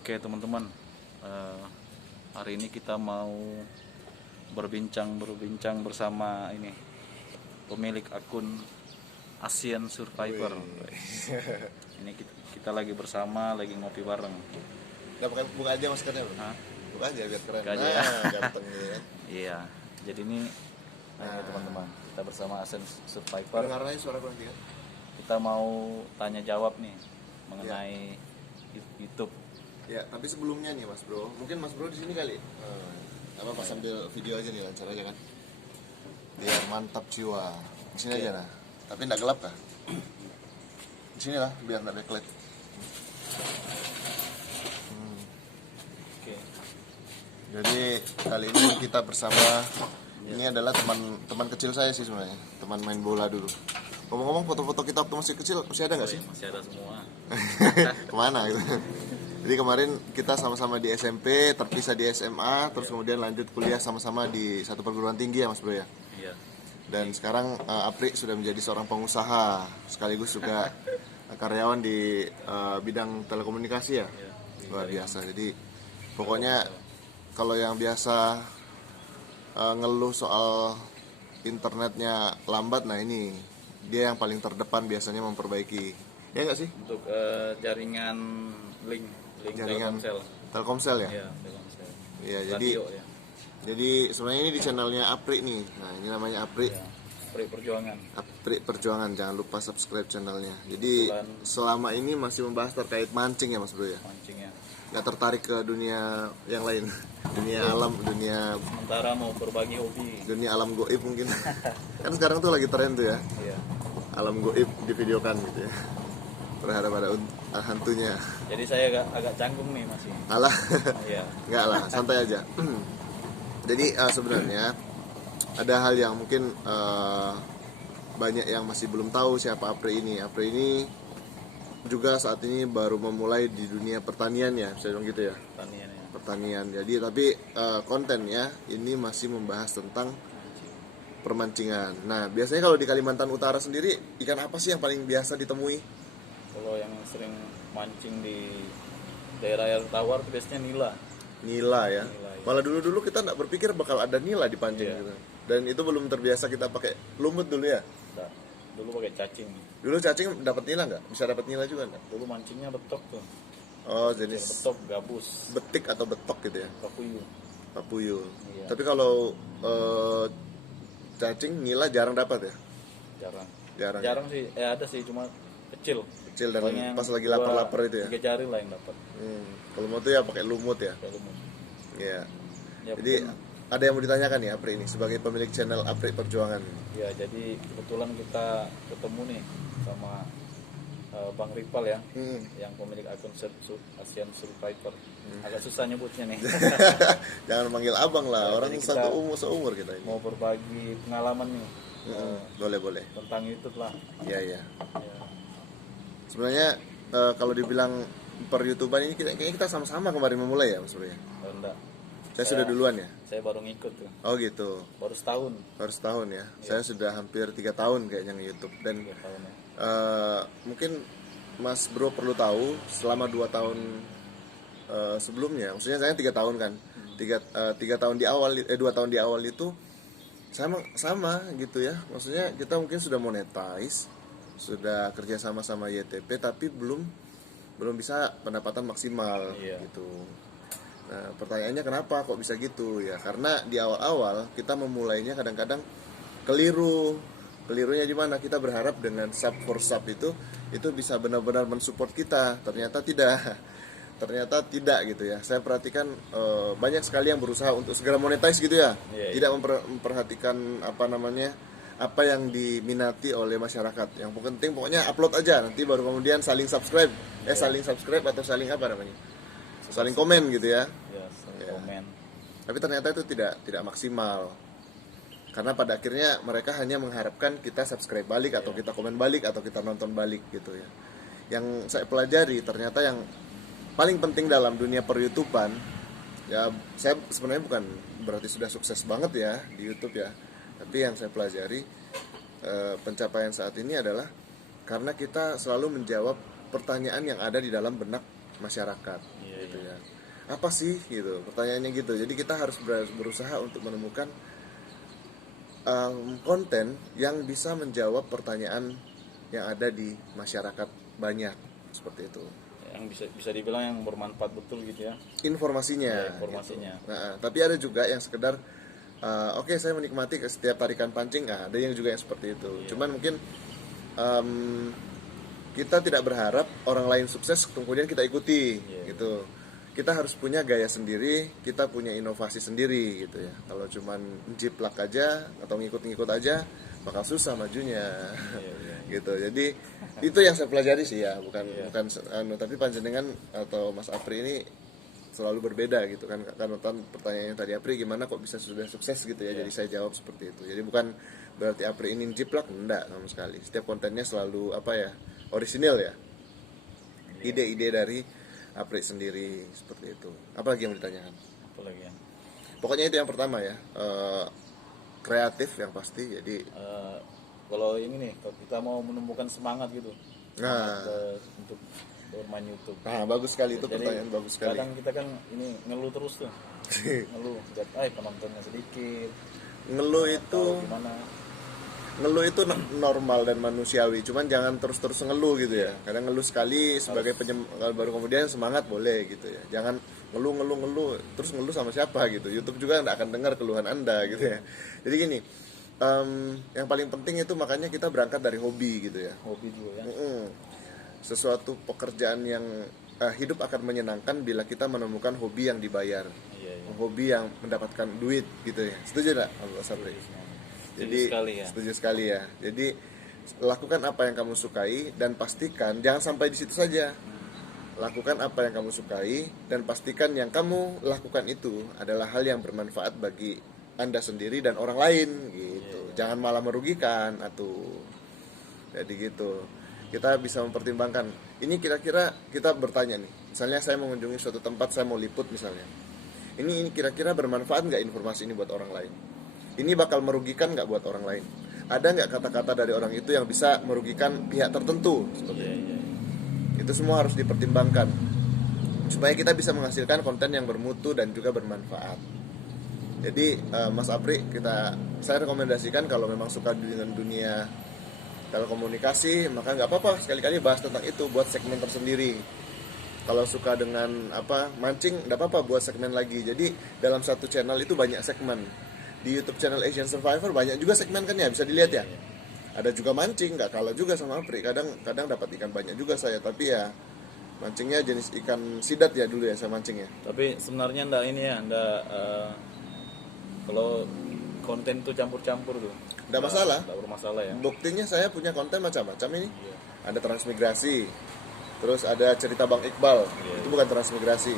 Oke teman-teman, hari ini kita mau berbincang bersama ini pemilik akun Asian Survivor. Ini kita lagi bersama, lagi ngopi bareng. Udah buka aja maskernya bro. Hah? Buka aja biar keren. Buka aja ya. Ganteng nih ya. Iya, jadi ini teman-teman, kita bersama Asian Survivor. Dengarnya suara kurang tiga. Kita mau tanya jawab nih mengenai YouTube. Ya, tapi sebelumnya nih Mas Bro, mungkin Mas Bro di sini kali. Apa pas sambil video aja nih, lancar aja kan. Biar mantap jiwa. Di sini aja nah. Tapi enggak gelap kah? Di sini lah, biar enggak backlight. Oke. Jadi kali ini kita bersama ini adalah teman kecil saya sih sebenarnya, teman main bola dulu. Ngomong-ngomong foto-foto kita waktu masih kecil masih ada nggak sih? Masih ada semua. Kemana gitu? Jadi kemarin kita sama-sama di SMP, terpisah di SMA, terus kemudian lanjut kuliah sama-sama di satu perguruan tinggi ya Mas Bro ya. Iya. Dan sekarang Apri sudah menjadi seorang pengusaha, sekaligus juga karyawan di bidang telekomunikasi ya. Luar biasa. Jadi pokoknya kalau yang biasa ngeluh soal internetnya lambat, nah ini dia yang paling terdepan biasanya memperbaiki. Ya nggak sih? Untuk jaringan link Jaringan Telkomsel. Telkomsel ya. Iya, Telkomsel. Iya, Radio, ya. jadi sebenarnya ini di channelnya Apri nih. Nah, ini namanya Apri. Ya. Perjuangan. Apri Perjuangan, jangan lupa subscribe channelnya. Jadi selama ini masih membahas terkait mancing ya Mas Bro ya. Mancingnya. Nggak tertarik ke dunia yang lain, dunia alam, dunia Sementara mau berbagi hobi. alam goib mungkin. Kan sekarang tuh lagi tren tuh ya, Iya. alam goib divideokan gitu ya. Berharap ada hantunya. Jadi saya agak canggung nih masih. Alah, Iya. nggak lah, santai aja. Jadi sebenarnya ada hal yang mungkin banyak yang masih belum tahu siapa Apri ini. Apri ini juga saat ini baru memulai di dunia pertanian ya, bisa bilang gitu ya. Pertanian ya. Pertanian. Jadi tapi kontennya ini masih membahas tentang permancingan. Nah, biasanya kalau di Kalimantan Utara sendiri ikan apa sih yang paling biasa ditemui? Kalau yang sering mancing di daerah air tawar itu biasanya nila. Nila ya. Nila, ya. Malah dulu kita nggak berpikir bakal ada nila dipancing gitu. Dan itu belum terbiasa kita pakai lumut dulu ya. Nah, dulu pakai cacing. Dulu cacing dapat nila nggak? Bisa dapat nila juga nggak? Dulu mancingnya betok tuh. Oh, jenis Betok, gabus, betik atau betok gitu ya. pakuyu. Papuyul. Iya. Tapi kalau cacing nila jarang dapat ya. Jarang. Jarang sih. Ada sih, cuma kecil. Kecil dan Paling yang pas lagi lapar-lapar itu ya. 3 jari lah yang dapat. Kalau mau tuh ya pakai lumut ya. Kayak lumut. Iya. Ya, Jadi ada yang mau ditanyakan nih Apri ini sebagai pemilik channel Apri Perjuangan. ya, jadi kebetulan kita ketemu nih sama Bang Ripal ya, yang pemilik akun Asian Survivor. Agak susah nyebutnya nih. Jangan manggil abang lah, Ya, orang jadi kita seumur kita ini. Mau berbagi pengalaman nih Boleh. tentang YouTube lah. Iya. Ya. Sebenarnya kalau dibilang per YouTuber ini kayaknya kita sama-sama kemarin memulai ya Mas Bro ya. Enggak. Saya sudah duluan ya. Saya baru ngikut tuh. Oh gitu. Baru setahun. Baru setahun ya. Saya sudah hampir 3 tahun kayaknya nge-YouTube dan 3 tahun ya. mungkin Mas Bro perlu tahu selama 2 tahun sebelumnya, maksudnya saya 3 tahun kan. 3 tahun di awal 2 tahun di awal itu sama gitu ya. Maksudnya kita mungkin sudah monetize, sudah kerja sama YTP tapi belum bisa pendapatan maksimal gitu. Nah, pertanyaannya kenapa kok bisa gitu ya? Karena di awal-awal kita memulainya kadang-kadang keliru. Kelirunya di mana? Kita berharap dengan sub for sub itu bisa benar-benar mensupport kita. Ternyata tidak gitu ya. Saya perhatikan banyak sekali yang berusaha untuk segera monetize gitu ya. Tidak memperhatikan apa yang diminati oleh masyarakat. Yang penting pokoknya upload aja, nanti baru kemudian saling subscribe. Saling subscribe atau saling apa namanya? Saling komen gitu ya. Ya, saling komen. Tapi ternyata itu tidak maksimal. Karena pada akhirnya mereka hanya mengharapkan kita subscribe balik atau kita komen balik atau kita nonton balik gitu ya. Yang saya pelajari ternyata yang paling penting dalam dunia per-YouTubean, ya saya sebenarnya bukan berarti sudah sukses banget ya di YouTube ya. Tapi yang saya pelajari pencapaian saat ini adalah karena kita selalu menjawab pertanyaan yang ada di dalam benak masyarakat. gitu ya. Apa sih gitu? Pertanyaannya gitu. Jadi kita harus berusaha untuk menemukan konten yang bisa menjawab pertanyaan yang ada di masyarakat banyak, seperti itu. Yang bisa dibilang yang bermanfaat betul gitu ya. Informasinya. Informasinya. Gitu. Nah, tapi ada juga yang sekedar oke, saya menikmati setiap tarikan pancing. Ada yang juga yang seperti itu. Cuman mungkin kita tidak berharap orang lain sukses kemudian kita ikuti gitu. Kita harus punya gaya sendiri, kita punya inovasi sendiri gitu ya. Kalau cuman jiplak aja atau ngikut-ngikut aja bakal susah majunya. Gitu. Jadi itu yang saya pelajari sih ya, bukan tapi panjenengan atau Mas Apri ini selalu berbeda gitu kan, karena pertanyaannya tadi Apri gimana kok bisa sudah sukses gitu ya. Jadi saya jawab seperti itu. Jadi bukan berarti Apri ini jiplak, enggak sama sekali. Setiap kontennya selalu orisinil ya. Ide-ide dari Apri sendiri seperti itu. Apalagi yang mau ditanyakan? Apalagi ya. Pokoknya itu yang pertama ya. Kreatif yang pasti. Jadi kalau ini nih, kalau kita mau menumbuhkan semangat gitu. Untuk bermain YouTube. Nah, bagus sekali itu. Jadi, pertanyaan bagus sekali. Kadang kita kan ini ngeluh terus tuh. Ngeluh, penontonnya sedikit. Ngeluh itu normal dan manusiawi, cuman jangan terus-terus ngeluh gitu ya. Kadang ngeluh sekali sebagai baru kemudian semangat boleh gitu ya. Jangan ngeluh terus ngeluh sama siapa gitu. YouTube juga nggak akan dengar keluhan Anda gitu ya. Jadi gini, yang paling penting itu makanya kita berangkat dari hobi gitu ya. Hobi juga ya. Sesuatu pekerjaan yang hidup akan menyenangkan bila kita menemukan hobi yang dibayar. Hobi yang mendapatkan duit gitu ya. Setuju enggak, Mas Sapri? Jadi setuju sekali ya. Jadi lakukan apa yang kamu sukai dan pastikan jangan sampai di situ saja. Lakukan apa yang kamu sukai dan pastikan yang kamu lakukan itu adalah hal yang bermanfaat bagi Anda sendiri dan orang lain gitu. Jangan malah merugikan atau jadi gitu. Kita bisa mempertimbangkan. Ini kira-kira kita bertanya nih. Misalnya saya mengunjungi suatu tempat, saya mau liput misalnya. Ini kira-kira bermanfaat nggak informasi ini buat orang lain? Ini bakal merugikan nggak buat orang lain? Ada nggak kata-kata dari orang itu yang bisa merugikan pihak tertentu? Seperti itu. Itu semua harus dipertimbangkan supaya kita bisa menghasilkan konten yang bermutu dan juga bermanfaat. Jadi Mas Apri, saya rekomendasikan kalau memang suka dengan dunia telekomunikasi, maka nggak apa-apa sekali-kali bahas tentang itu, buat segmen tersendiri. Kalau suka dengan mancing, nggak apa-apa buat segmen lagi. Jadi dalam satu channel itu banyak segmen. Di YouTube channel Asian Survivor banyak juga segmen kan ya, bisa dilihat ya. Ada juga mancing, nggak kalah juga sama Apri. Kadang dapat ikan banyak juga saya, tapi ya mancingnya jenis ikan sidat ya dulu ya saya mancing ya. Tapi sebenarnya kalau konten tuh campur-campur tuh. Nggak masalah. Nggak bermasalah ya. Buktinya saya punya konten macam-macam ini. Ada transmigrasi, terus ada cerita Bang Iqbal. Itu bukan transmigrasi.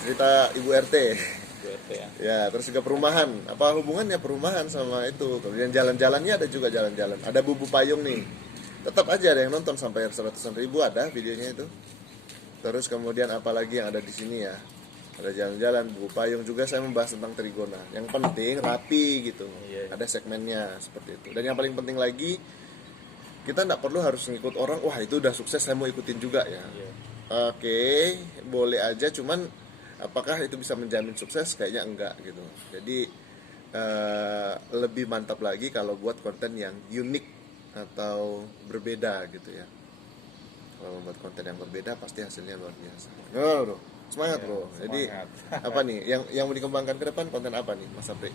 Cerita Ibu RT. Ya, terus juga perumahan. Apa hubungannya perumahan sama itu? Kemudian jalan-jalannya ada juga jalan-jalan. Ada bubu payung nih. Tetap aja ada yang nonton sampai ratusan ribu ada videonya itu. Terus kemudian apalagi yang ada di sini ya? Ada jalan-jalan, bubu payung juga saya membahas tentang trigona. Yang penting rapi gitu. Ada segmennya seperti itu. Dan yang paling penting lagi, kita nggak perlu harus ngikut orang. Wah itu udah sukses, saya mau ikutin juga ya. Oke, boleh aja. Cuman apakah itu bisa menjamin sukses? Kayaknya enggak gitu. Jadi lebih mantap lagi kalau buat konten yang unik atau berbeda gitu ya. Kalau membuat konten yang berbeda pasti hasilnya luar biasa. Bro, semangat bro. Jadi apa nih yang mau dikembangkan ke depan, konten apa nih Mas Apri?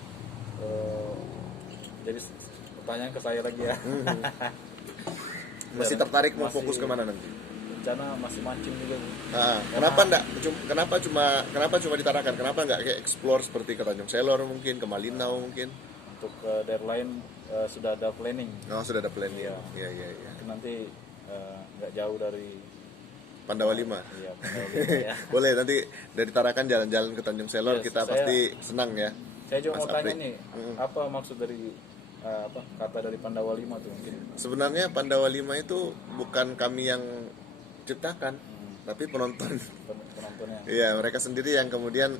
Jadi pertanyaan ke saya lagi ya. Masih tertarik mau fokus kemana nanti? Rencana masih mancing juga. Kenapa cuma di Tarakan? Kenapa nggak kayak explore seperti ke Tanjung Selor mungkin, ke Malinau mungkin? Untuk daerah lain sudah ada planning. Oh, sudah ada planning. Iya. Nanti nggak jauh dari Pandawa 5. Iya, Pandawa 5 ya. Boleh nanti dari Tarakan jalan-jalan ke Tanjung Selor, kita pasti senang ya. Saya juga mau tanya nih, apa maksud dari kata dari Pandawa 5 tuh mungkin? Sebenarnya Pandawa 5 itu bukan kami yang ciptakan, tapi penontonnya. Iya, mereka sendiri yang kemudian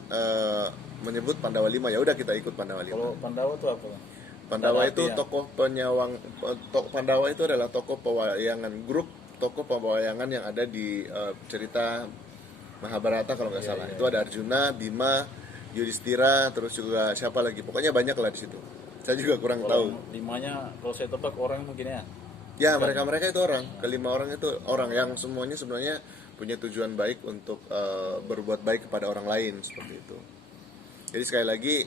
menyebut Pandawa 5. Ya udah kita ikut Pandawa 5. Kalau Pandawa itu apa? Pandawa itu tokoh penyawang. Pandawa itu adalah tokoh pewayangan, grup tokoh pewayangan yang ada di cerita Mahabharata kalau nggak Iya, salah. iya, Itu ada Arjuna, Bima, Yudhistira, terus juga siapa lagi? Pokoknya banyak lah di situ. Saya juga kurang tahu. Kalau 5-nya kalau saya tebak orang mungkin ya. Ya, mereka-mereka itu orang. Kelima orang itu orang yang semuanya sebenarnya punya tujuan baik untuk berbuat baik kepada orang lain seperti itu. Jadi sekali lagi,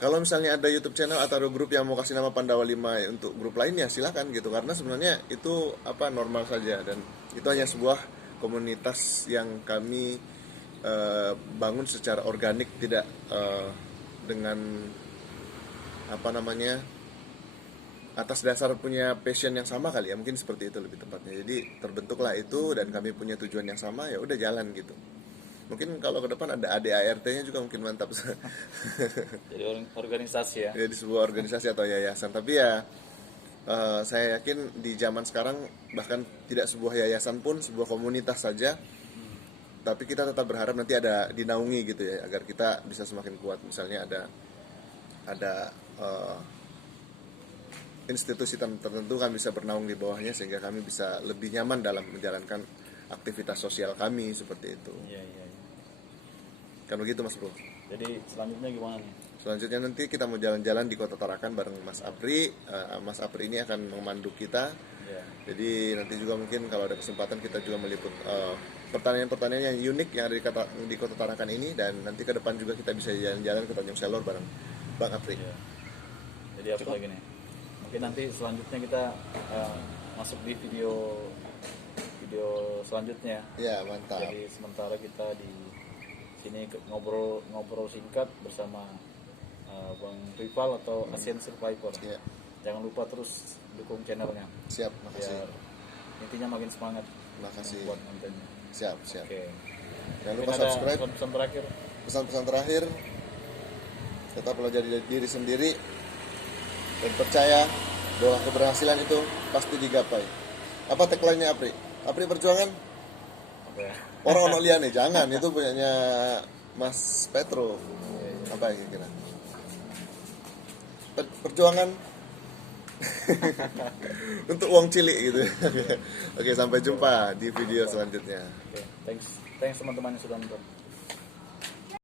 kalau misalnya ada YouTube channel atau ada grup yang mau kasih nama Pandawa 5 untuk grup lainnya, silakan gitu, karena sebenarnya itu normal saja, dan itu hanya sebuah komunitas yang kami bangun secara organik, tidak dengan atas dasar punya passion yang sama kali ya, mungkin seperti itu lebih tepatnya. Jadi terbentuklah itu dan kami punya tujuan yang sama, ya udah jalan gitu. Mungkin kalau ke depan ada ADART-nya juga mungkin mantap. Jadi organisasi ya. Jadi sebuah organisasi atau yayasan. Tapi ya saya yakin di zaman sekarang bahkan tidak sebuah yayasan pun, sebuah komunitas saja. Tapi kita tetap berharap nanti ada dinaungi gitu ya, agar kita bisa semakin kuat. Misalnya ada institusi tertentu kan bisa bernaung di bawahnya, sehingga kami bisa lebih nyaman dalam menjalankan aktivitas sosial kami seperti itu. Iya. Kan begitu Mas Bro. Jadi selanjutnya gimana nih? Selanjutnya nanti kita mau jalan-jalan di Kota Tarakan bareng Mas Apri. Mas Apri ini akan memandu kita. Ya. Jadi nanti juga mungkin kalau ada kesempatan kita juga meliput pertanian-pertanian yang unik yang ada di Kota Tarakan ini, dan nanti ke depan juga kita bisa jalan-jalan ke Tanjung Selor bareng Bang Apri. Ya. Jadi apa lagi nih? Mungkin nanti selanjutnya kita masuk di video selanjutnya. Ya, mantap. Jadi sementara kita di sini ngobrol singkat bersama Bang Rival atau Asian Survivor. Ya. Jangan lupa terus dukung channelnya. Siap, makasih. Biar intinya makin semangat Makasih. buat kontennya. Siap. Oke. Jangan Mungkin lupa ada subscribe. pesan terakhir. Pesan-pesan terakhir, tetaplah jadi diri sendiri dan percaya bahwa keberhasilan itu pasti digapai. Apa tagline-nya Apri? Apri perjuangan? Apa ya? Orang liane, jangan, itu punyanya Mas Petro. Apa ya kira? Perjuangan untuk uang cilik gitu. Oke, sampai jumpa di video selanjutnya. Oke, thanks teman-teman yang sudah nonton.